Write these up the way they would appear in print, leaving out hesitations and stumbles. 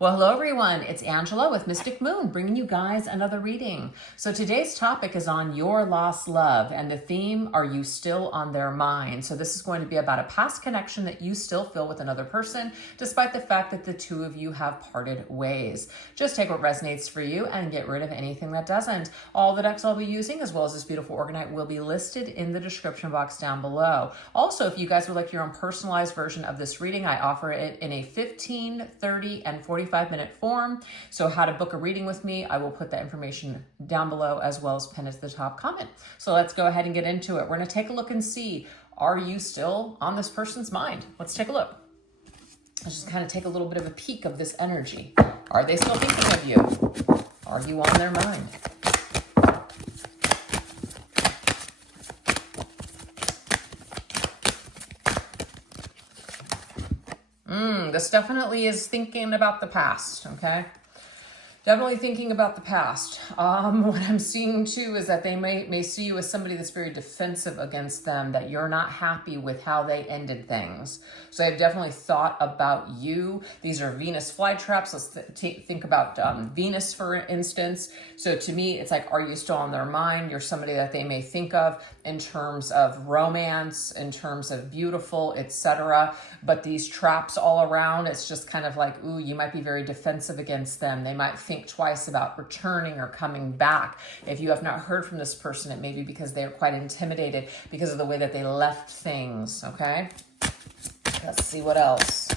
Well, hello everyone, it's Angela with Mystic Moon, bringing you guys another reading. So today's topic is on your lost love, and the theme, are you still on their mind? So this is going to be about a past connection that you still feel with another person, despite the fact that the two of you have parted ways. Just take what resonates for you and get rid of anything that doesn't. All the decks I'll be using, as well as this beautiful Organite, will be listed in the description box down below. Also, if you guys would like your own personalized version of this reading, I offer it in a 15, 30, and 45-minute form. So how to book a reading with me, I will put that information down below as well as pin it to the top comment. So let's go ahead and get into it. We're going to take a look and see, are you still on this person's mind? Let's take a look. Let's just kind of take a little bit of a peek of this energy. Are they still thinking of you? Are you on their mind? This definitely is thinking about the past, okay? Definitely thinking about the past. What I'm seeing too is that they may see you as somebody that's very defensive against them, that you're not happy with how they ended things. So they've definitely thought about you. These are Venus flytraps. Let's think about Venus, for instance. So to me, it's like, are you still on their mind? You're somebody that they may think of in terms of romance, in terms of beautiful, etc. But these traps all around, it's just kind of like, ooh, you might be very defensive against them. They might think twice about returning or coming back. If you have not heard from this person, it may be because they are quite intimidated because of the way that they left things, okay? Let's see what else.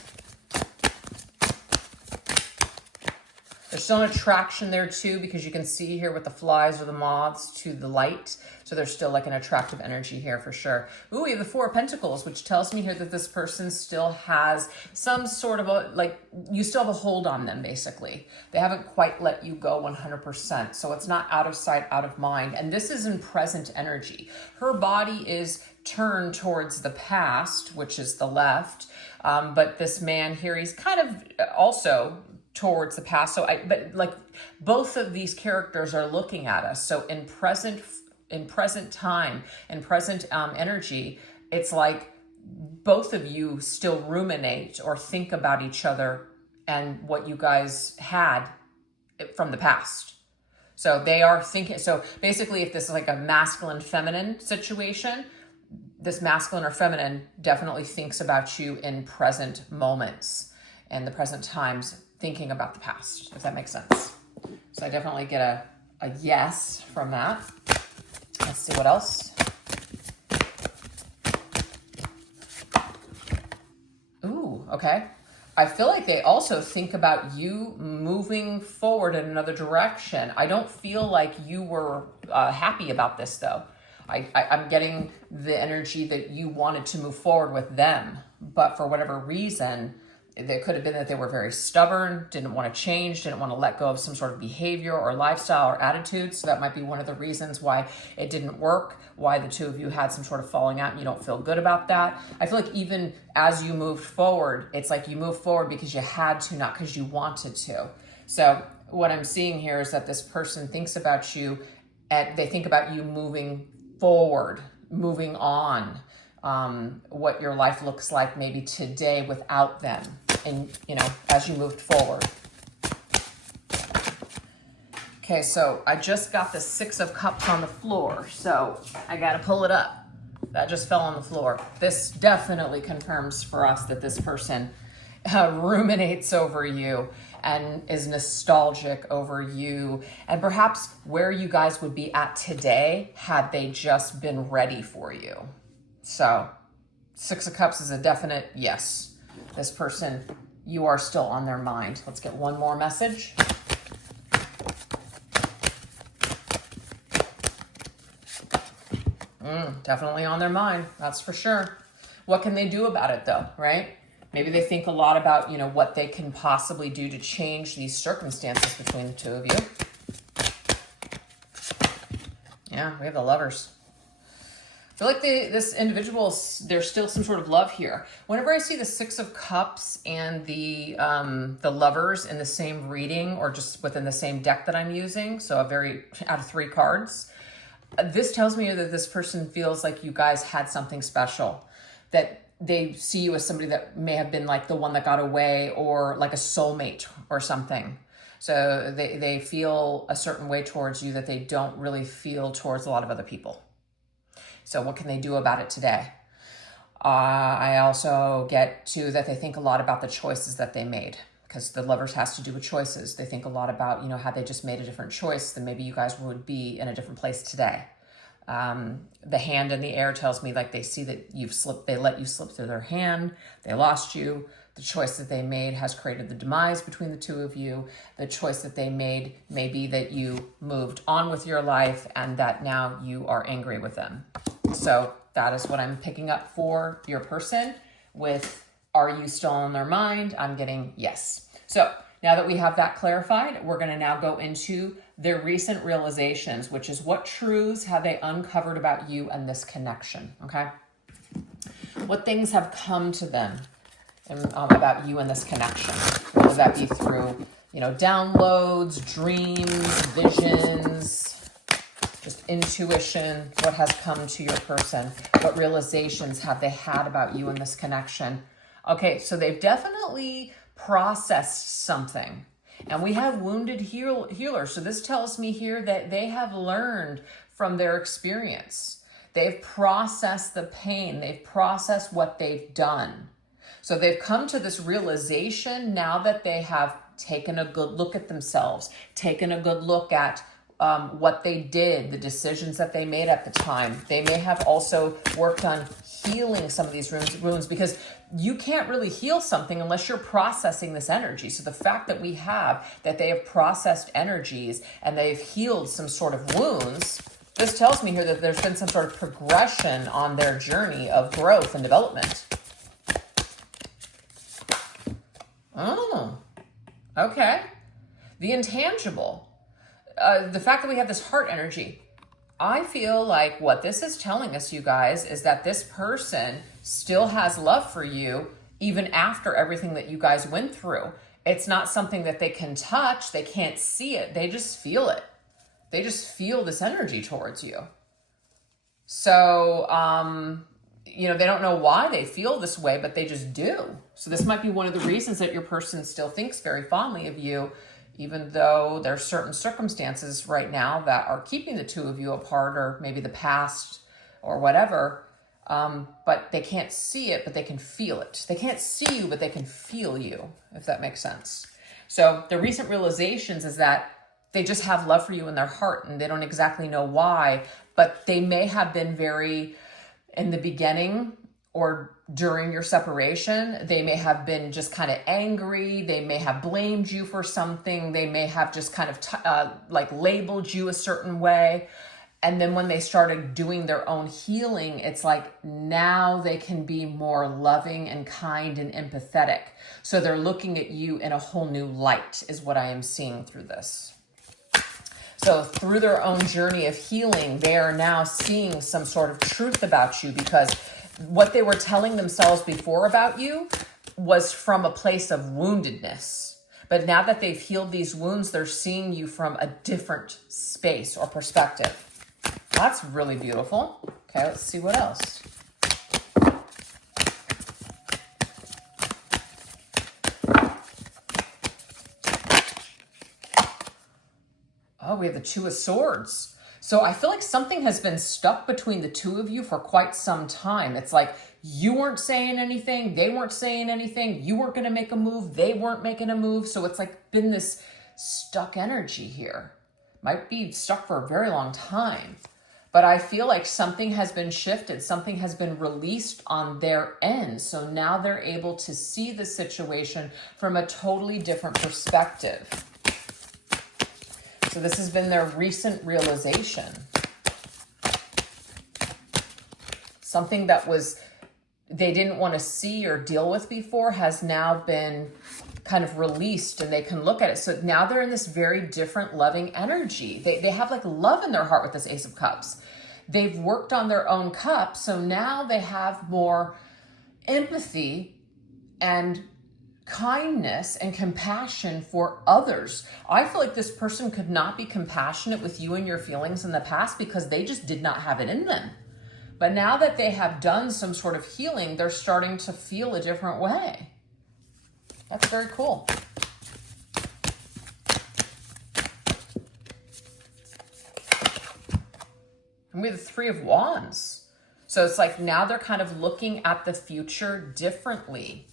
There's still an attraction there too, because you can see here with the flies or the moths to the light. So there's still like an attractive energy here for sure. Ooh, we have the Four of Pentacles, which tells me here that this person still has some sort of a, like, you still have a hold on them, basically. They haven't quite let you go 100%. So it's not out of sight, out of mind. And this is in present energy. Her body is turned towards the past, which is the left. But this man here, he's kind of also towards the past. But like both of these characters are looking at us. So in present time, in present energy, it's like both of you still ruminate or think about each other and what you guys had from the past. So they are thinking, so basically if this is like a masculine feminine situation, this masculine or feminine definitely thinks about you in present moments and the present times, thinking about the past, if that makes sense. So I definitely get a yes from that. Let's see what else. Ooh, okay. I feel like they also think about you moving forward in another direction. I don't feel like you were happy about this though. I'm getting the energy that you wanted to move forward with them, but for whatever reason, it could have been that they were very stubborn, didn't want to change, didn't want to let go of some sort of behavior or lifestyle or attitude. So that might be one of the reasons why it didn't work, why the two of you had some sort of falling out and you don't feel good about that. I feel like even as you moved forward, it's like you moved forward because you had to, not because you wanted to. So what I'm seeing here is that this person thinks about you and they think about you moving forward, moving on, what your life looks like maybe today without them. And, you know, as you moved forward. Okay, so I just got the Six of Cups on the floor, so I got to pull it up. That just fell on the floor. This definitely confirms for us that this person ruminates over you and is nostalgic over you, and perhaps where you guys would be at today had they just been ready for you. So Six of Cups is a definite yes. This person, you are still on their mind. Let's get one more message. Definitely on their mind, that's for sure. What can they do about it though, right? Maybe they think a lot about, you know, what they can possibly do to change these circumstances between the two of you. Yeah, we have the Lovers. I feel like this individual, there's still some sort of love here. Whenever I see the Six of Cups and the Lovers in the same reading or just within the same deck that I'm using, so out of 3 cards, this tells me that this person feels like you guys had something special, that they see you as somebody that may have been like the one that got away, or like a soulmate or something. So they feel a certain way towards you that they don't really feel towards a lot of other people. So what can they do about it today? I also get to that they think a lot about the choices that they made, because the Lovers has to do with choices. They think a lot about, had they just made a different choice, then maybe you guys would be in a different place today. The hand in the air tells me like they see that you've slipped, they let you slip through their hand, they lost you. The choice that they made has created the demise between the two of you. The choice that they made may be that you moved on with your life and that now you are angry with them. So that is what I'm picking up for your person with, are you still on their mind? I'm getting yes. So now that we have that clarified, we're going to now go into their recent realizations, which is what truths have they uncovered about you and this connection, okay? What things have come to them about you and this connection? Whether that be through, downloads, dreams, visions, just intuition. What has come to your person? What realizations have they had about you and this connection? Okay, so they've definitely processed something. And we have wounded healer. So this tells me here that they have learned from their experience. They've processed the pain. They've processed what they've done. So they've come to this realization now that they have taken a good look at themselves, taken a good look at what they did, the decisions that they made at the time. They may have also worked on healing some of these wounds, because you can't really heal something unless you're processing this energy. So the fact that we have that they have processed energies and they've healed some sort of wounds, this tells me here that there's been some sort of progression on their journey of growth and development. Oh, okay. The intangible. The fact that we have this heart energy. I feel like what this is telling us, you guys, is that this person still has love for you even after everything that you guys went through. It's not something that they can touch. They can't see it. They just feel it. They just feel this energy towards you. So, they don't know why they feel this way, but they just do. So this might be one of the reasons that your person still thinks very fondly of you, even though there are certain circumstances right now that are keeping the two of you apart, or maybe the past or whatever. But they can't see it, but they can feel it. They can't see you, but they can feel you, if that makes sense. So the recent realizations is that they just have love for you in their heart, and they don't exactly know why, but they may have been very, in the beginning or during your separation, they may have been just kind of angry. They may have blamed you for something. They may have just kind of labeled you a certain way. And then when they started doing their own healing, it's like now they can be more loving and kind and empathetic. So they're looking at you in a whole new light is what I am seeing through this. So through their own journey of healing, they are now seeing some sort of truth about you, because what they were telling themselves before about you was from a place of woundedness. But now that they've healed these wounds, they're seeing you from a different space or perspective. That's really beautiful. Okay, let's see what else. Oh, we have the Two of Swords. So I feel like something has been stuck between the two of you for quite some time. It's like you weren't saying anything. They weren't saying anything. You weren't going to make a move. They weren't making a move. So it's like been this stuck energy here. Might be stuck for a very long time. But I feel like something has been shifted. Something has been released on their end. So now they're able to see the situation from a totally different perspective. So this has been their recent realization. Something that they didn't want to see or deal with before has now been kind of released, and they can look at it. So now they're in this very different loving energy. They have like love in their heart with this Ace of Cups. They've worked on their own cup. So now they have more empathy and kindness and compassion for others. I feel like this person could not be compassionate with you and your feelings in the past because they just did not have it in them. But now that they have done some sort of healing, they're starting to feel a different way. That's very cool. And we have the Three of Wands. So it's like now they're kind of looking at the future differently.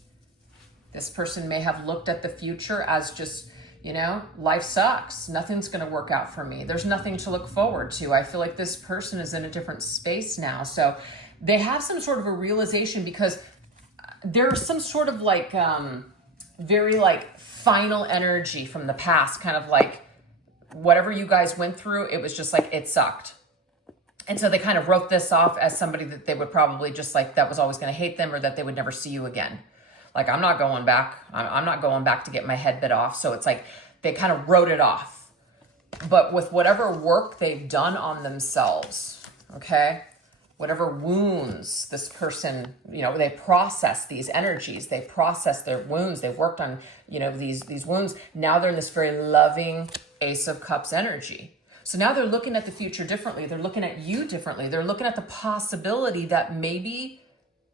This person may have looked at the future as just, you know, life sucks. Nothing's going to work out for me. There's nothing to look forward to. I feel like this person is in a different space now. So they have some sort of a realization because there's some sort of like very like final energy from the past, kind of like whatever you guys went through, it was just like it sucked. And so they kind of wrote this off as somebody that they would probably just like, that was always going to hate them, or that they would never see you again. Like, I'm not going back. I'm not going back to get my head bit off. So it's like they kind of wrote it off. But with whatever work they've done on themselves, okay, whatever wounds this person, you know, they process these energies, they process their wounds, they worked on, you know, these wounds. Now they're in this very loving Ace of Cups energy. So now they're looking at the future differently. They're looking at you differently. They're looking at the possibility that maybe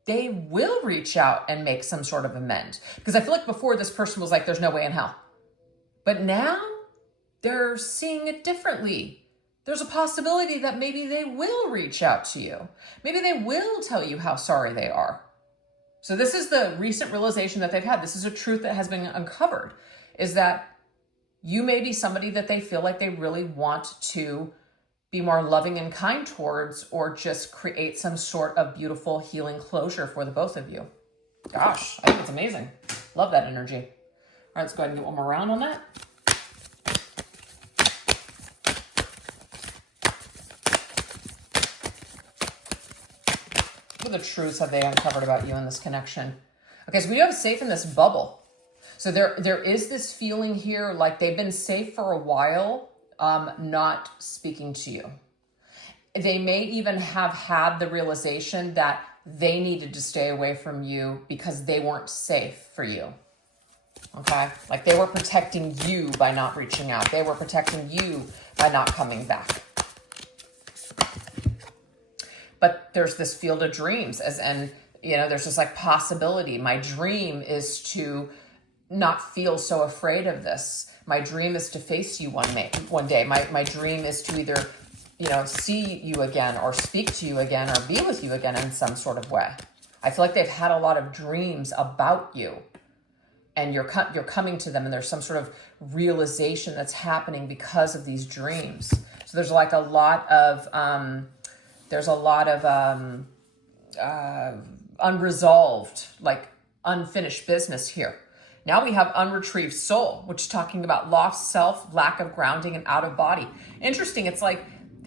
they will reach out and make some sort of amend. Because I feel like before this person was like, there's no way in hell. But now they're seeing it differently. There's a possibility that maybe they will reach out to you. Maybe they will tell you how sorry they are. So this is the recent realization that they've had. This is a truth that has been uncovered, is that you may be somebody that they feel like they really want to be more loving and kind towards, or just create some sort of beautiful healing closure for the both of you. Gosh, I think it's amazing. Love that energy. All right, let's go ahead and get one more round on that. What are the truths have they uncovered about you in this connection? Okay, so we do have safe in this bubble. So there is this feeling here like they've been safe for a while, not speaking to you. They may even have had the realization that they needed to stay away from you because they weren't safe for you. Okay? Like they were protecting you by not reaching out. They were protecting you by not coming back. But there's this field of dreams, and you know, there's this like possibility. My dream is to not feel so afraid of this. My dream is to face you one day. My dream is to either, you know, see you again or speak to you again or be with you again in some sort of way. I feel like they've had a lot of dreams about you, and you're coming to them, and there's some sort of realization that's happening because of these dreams. So there's like a lot of unresolved, like unfinished business here. Now we have unretrieved soul, which is talking about lost self, lack of grounding, and out of body. Interesting. It's like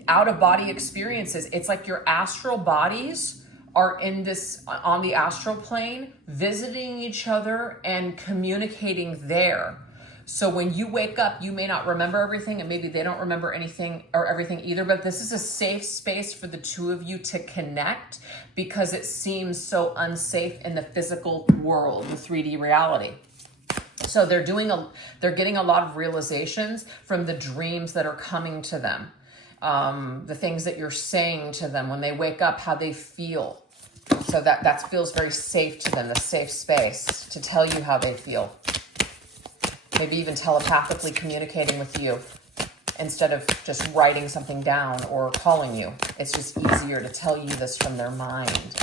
out of body experiences. It's like your astral bodies are in this, on the astral plane, visiting each other and communicating there. So when you wake up, you may not remember everything, and maybe they don't remember anything or everything either, but this is a safe space for the two of you to connect, because it seems so unsafe in the physical world, the 3D reality. So they're getting a lot of realizations from the dreams that are coming to them. The things that you're saying to them when they wake up, how they feel. So that feels very safe to them, the safe space to tell you how they feel. Maybe even telepathically communicating with you instead of just writing something down or calling you. It's just easier to tell you this from their mind.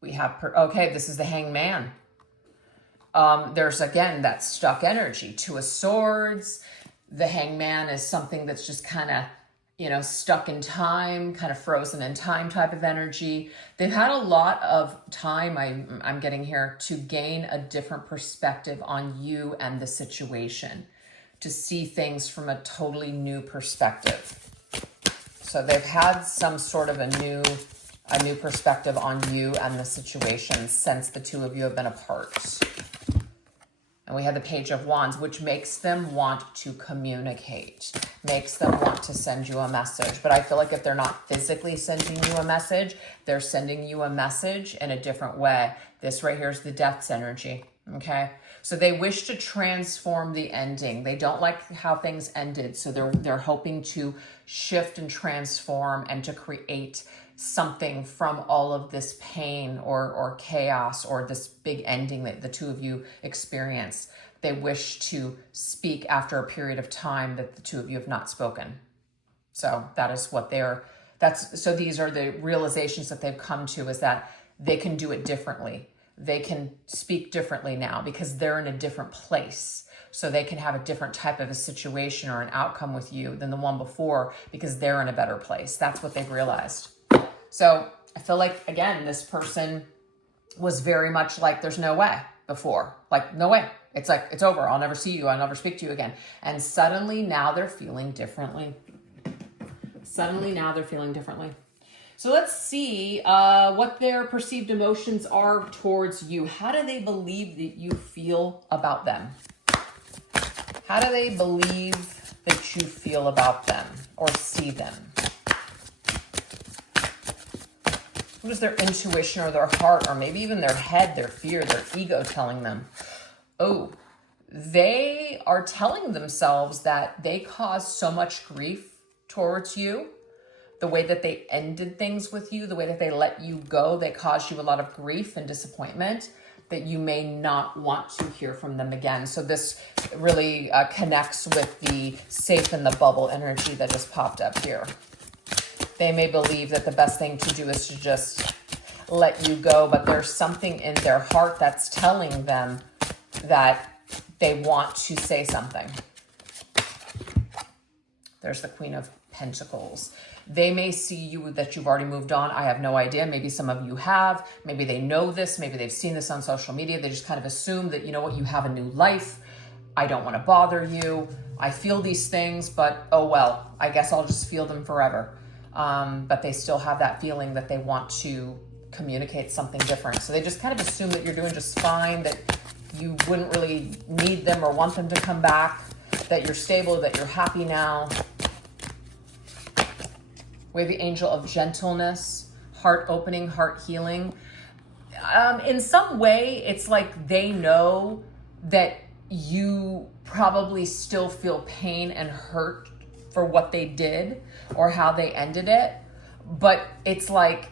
We have, okay, this is the Hangman. There's, again, that stuck energy. Two of Swords. The Hangman is something that's just kind of, you know, stuck in time, kind of frozen in time type of energy. They've had a lot of time, I'm getting here, to gain a different perspective on you and the situation, to see things from a totally new perspective. So they've had some sort of a new perspective on you and the situation since the two of you have been apart. And we have the Page of Wands, which makes them want to communicate, makes them want to send you a message. But I feel like if they're not physically sending you a message, they're sending you a message in a different way. This right here is the Death's energy. Okay, so they wish to transform the ending. They don't like how things ended, so they're hoping to shift and transform and to create something from all of this pain or chaos or this big ending that the two of you experience. They wish to speak after a period of time that the two of you have not spoken. So that is what so these are the realizations that they've come to, is that they can do it differently. They can speak differently now because they're in a different place. So they can have a different type of a situation or an outcome with you than the one before because they're in a better place. That's what they've realized. So I feel like, again, this person was very much like, there's no way before. Like, no way. It's like, it's over. I'll never see you. I'll never speak to you again. And suddenly now they're feeling differently. Suddenly now they're feeling differently. So let's see what their perceived emotions are towards you. How do they believe that you feel about them? How do they believe that you feel about them or see them? What is their intuition or their heart or maybe even their head, their fear, their ego telling them? Oh, they are telling themselves that they caused so much grief towards you. The way that they ended things with you, the way that they let you go, they caused you a lot of grief and disappointment that you may not want to hear from them again. So this really connects with the safe in the bubble energy that just popped up here. They may believe that the best thing to do is to just let you go, but there's something in their heart that's telling them that they want to say something. There's the Queen of Pentacles. They may see you that you've already moved on. I have no idea. Maybe some of you have. Maybe they know this. Maybe they've seen this on social media. They just kind of assume that, you know what, you have a new life. I don't want to bother you. I feel these things, but oh well, I guess I'll just feel them forever. But they still have that feeling that they want to communicate something different. So they just kind of assume that you're doing just fine, that you wouldn't really need them or want them to come back, that you're stable, that you're happy now. We have the Angel of Gentleness, heart opening, heart healing. In some way, it's like they know that you probably still feel pain and hurt for what they did or how they ended it. But it's like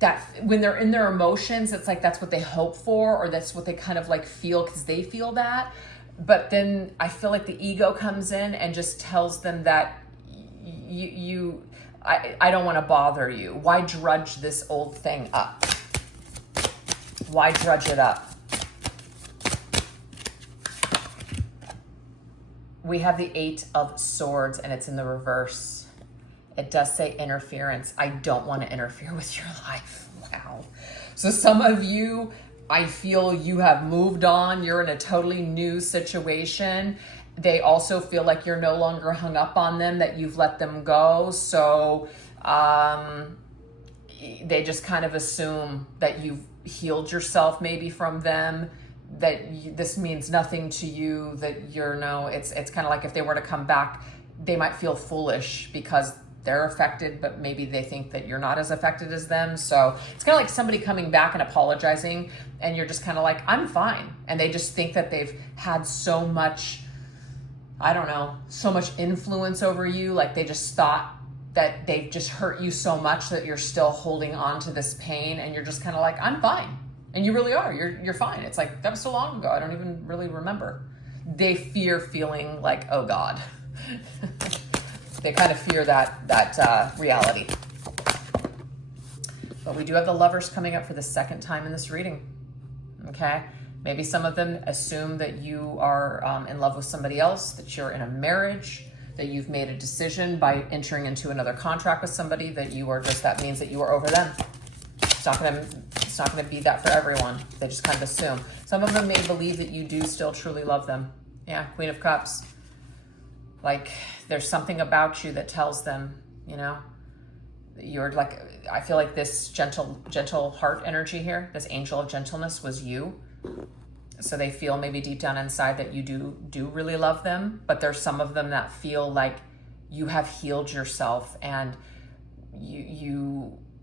that when they're in their emotions, it's like that's what they hope for, or that's what they kind of like feel because they feel that. But then I feel like the ego comes in and just tells them that I don't want to bother you. Why drudge this old thing up? Why drudge it up? We have the 8 of Swords and it's in the reverse. It does say interference. I don't want to interfere with your life. Wow. So some of you, I feel you have moved on. You're in a totally new situation. They also feel like you're no longer hung up on them, that you've let them go. So they just kind of assume that you've healed yourself maybe from them, that this means nothing to you, that it's kind of like if they were to come back, they might feel foolish because they're affected, but maybe they think that you're not as affected as them. So it's kind of like somebody coming back and apologizing and you're just kind of like, I'm fine. And they just think that they've had so much, I don't know, so much influence over you. Like they just thought that they've just hurt you so much that you're still holding on to this pain and you're just kind of like, I'm fine. And you really are, you're fine. It's like, that was so long ago, I don't even really remember. They fear feeling like, oh God. They kind of fear that reality. But we do have the Lovers coming up for the second time in this reading, okay? Maybe some of them assume that you are in love with somebody else, that you're in a marriage, that you've made a decision by entering into another contract with somebody, that you are just, that means that you are over them. It's not gonna be that for everyone. They just kind of assume. Some of them may believe that you do still truly love them. Yeah, Queen of Cups. Like there's something about you that tells them, you know, you're like, I feel like this gentle heart energy here, this angel of gentleness was you. So they feel maybe deep down inside that you do really love them, but there's some of them that feel like you have healed yourself and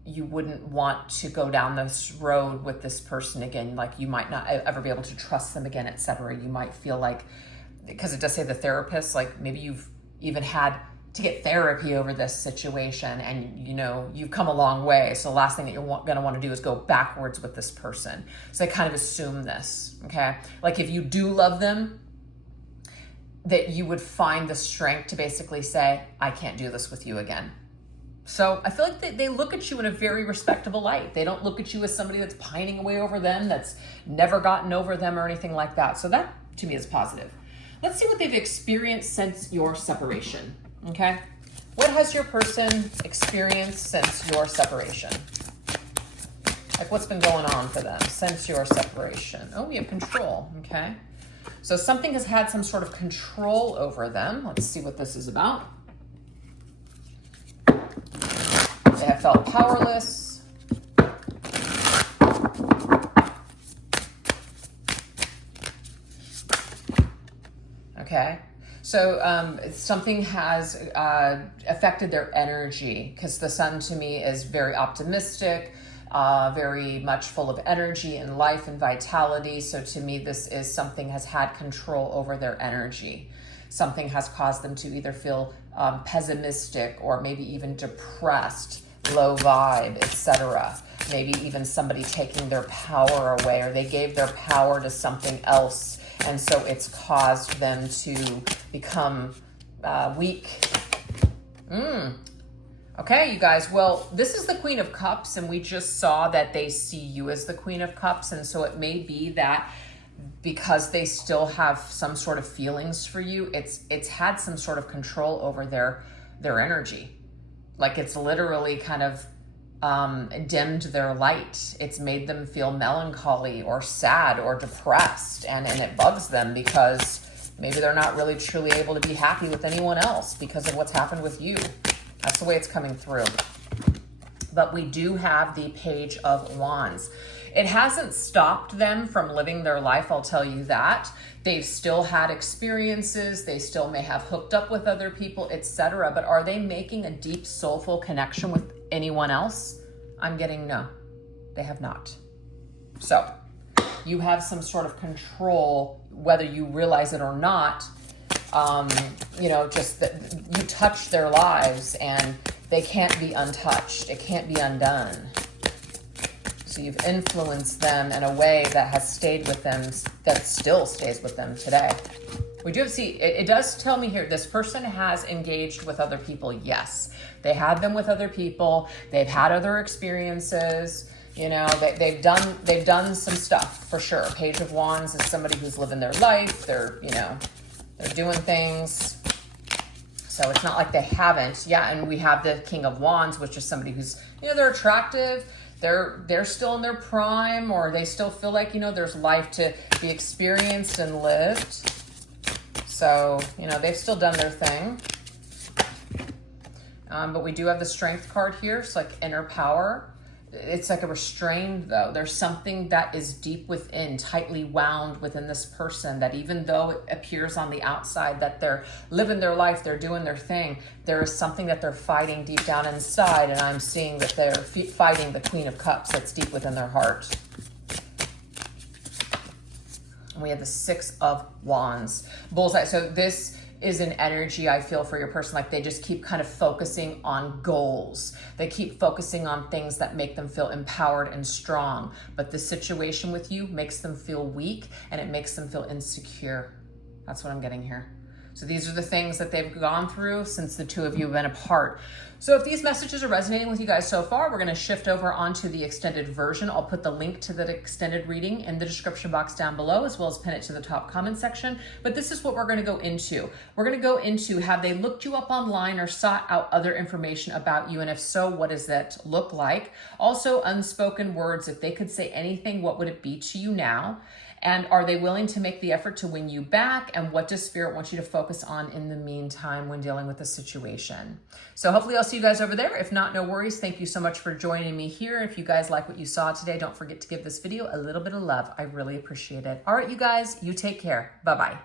you wouldn't want to go down this road with this person again. Like you might not ever be able to trust them again, etc. You might feel like, because it does say the therapist, like maybe you've even had to get therapy over this situation, and you know, you've come a long way. So the last thing that you're going to want to do is go backwards with this person. So I kind of assume this, okay? Like if you do love them, that you would find the strength to basically say, I can't do this with you again. So I feel like they look at you in a very respectable light. They don't look at you as somebody that's pining away over them, that's never gotten over them or anything like that. So that to me is positive. Let's see what they've experienced since your separation, okay? What has your person experienced since your separation? Like what's been going on for them since your separation? Oh, we have control, okay? So something has had some sort of control over them. Let's see what this is about. They have felt powerless. Okay, so something has affected their energy, because the sun to me is very optimistic, very much full of energy and life and vitality. So to me, this is something has had control over their energy. Something has caused them to either feel pessimistic or maybe even depressed, low vibe, etc. Maybe even somebody taking their power away, or they gave their power to something else, and so it's caused them to become weak. Okay, you guys, well, this is the Queen of Cups, and we just saw that they see you as the Queen of Cups, and so it may be that because they still have some sort of feelings for you, it's had some sort of control over their energy. Like it's literally kind of dimmed their light. It's made them feel melancholy or sad or depressed, and it bugs them because maybe they're not really truly able to be happy with anyone else because of what's happened with you. That's the way it's coming through. But we do have the Page of Wands. It hasn't stopped them from living their life, I'll tell you that. They've still had experiences, they still may have hooked up with other people, etc. But are they making a deep, soulful connection with anyone else? I'm getting no, they have not. So you have some sort of control, whether you realize it or not. You know, just that you touch their lives and they can't be untouched. It can't be undone. So you've influenced them in a way that has stayed with them, that still stays with them today. We do see, it does tell me here, this person has engaged with other people. Yes, they had them with other people. They've had other experiences. You know, they've done some stuff for sure. Page of Wands is somebody who's living their life. They're, you know, they're doing things. So it's not like they haven't. Yeah, and we have the King of Wands, which is somebody who's, you know, they're attractive. They're still in their prime, or they still feel like, you know, there's life to be experienced and lived. So, you know, they've still done their thing. But we do have the Strength card here. It's like inner power. It's like a restrained, though. There's something that is deep within, tightly wound within this person, that even though it appears on the outside that they're living their life, they're doing their thing, there is something that they're fighting deep down inside. And I'm seeing that they're fighting the Queen of Cups that's deep within their heart. And we have the Six of Wands. Bullseye. So this is an energy I feel for your person, like they just keep kind of focusing on goals. They keep focusing on things that make them feel empowered and strong. But the situation with you makes them feel weak, and it makes them feel insecure. That's what I'm getting here. So these are the things that they've gone through since the two of you have been apart. So if these messages are resonating with you guys so far, we're going to shift over onto the extended version. I'll put the link to the extended reading in the description box down below, as well as pin it to the top comment section. But this is what we're going to go into. We're going to go into, have they looked you up online or sought out other information about you? And if so, what does that look like? Also, unspoken words. If they could say anything, what would it be to you now? And are they willing to make the effort to win you back? And what does Spirit want you to focus on in the meantime when dealing with the situation? So hopefully I'll see you guys over there. If not, no worries. Thank you so much for joining me here. If you guys like what you saw today, don't forget to give this video a little bit of love. I really appreciate it. All right, you guys, you take care. Bye-bye.